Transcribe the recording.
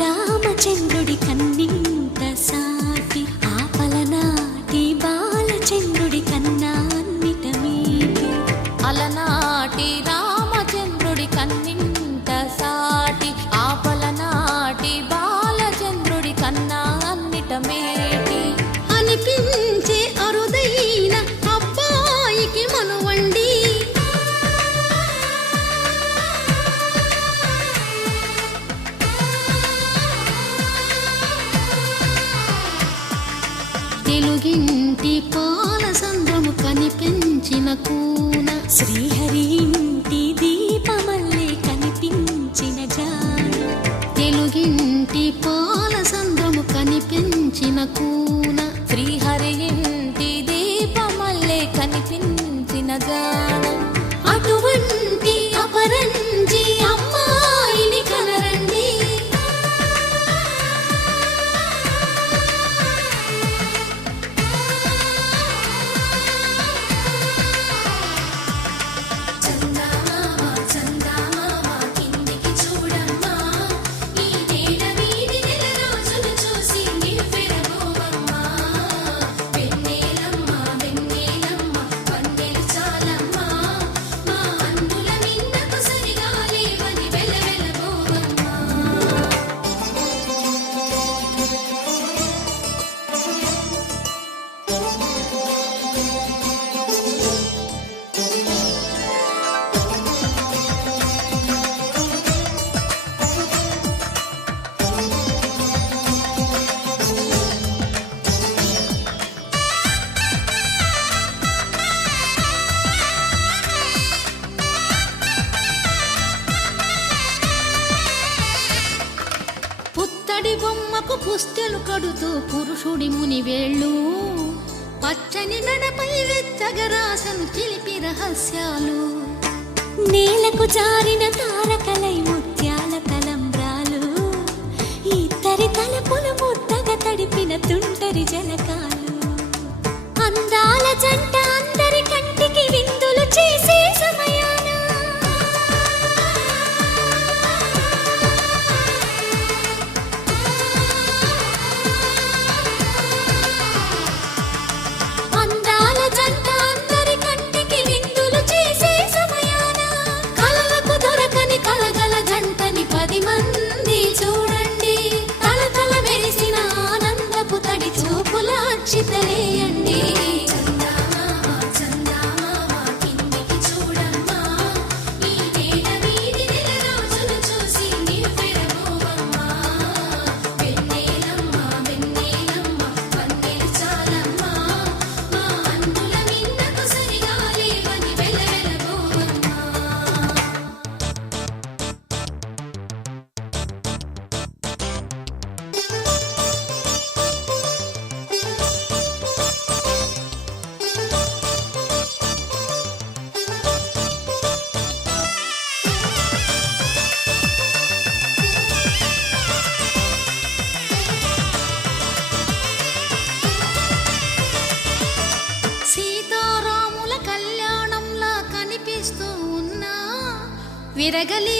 రామచంద్రుడి కన్నింత సాటి ఆపలనాటి బాలచంద్రుడి కన్నా అన్నిట మీటి. అలనాటి రామచంద్రుడి కన్నింత సాటి ఆపలనాటి బాలచంద్రుడి కన్నా అన్నిట మేటి అనిపించే అరుదైన అబ్బాయికి మనువండి. తెలుగింటి పాలసంద్రము కనిపించిన కూన శ్రీహరి ఇంటి దీపమల్లే కనిపించిన జాన. తెలుగింటి పాలసంద్రము కనిపించిన కూన శ్రీహరి ఇంటి దీపమల్లే కనిపించిన గానం. అటువంటి అపరంజి అమ్మాయిని కనరండి. పుత్తడి బొమ్మకు పుస్తెలు కడుతూ పురుషుడి ముని వేళ్ళు పచ్చని గడపై వెచ్చగరాసను చిలిపి రహస్యాలు. నేలకు జారిన తారకలై ముత్యాల తలంబ్రాలు ఇద్దరి తలపులు ముద్దగా తడిపిన తుంటరి జలకాలు. అందాల జంట అందరి కంటికి విందులు చేసే సమయాన చితలేయండి. విరగలి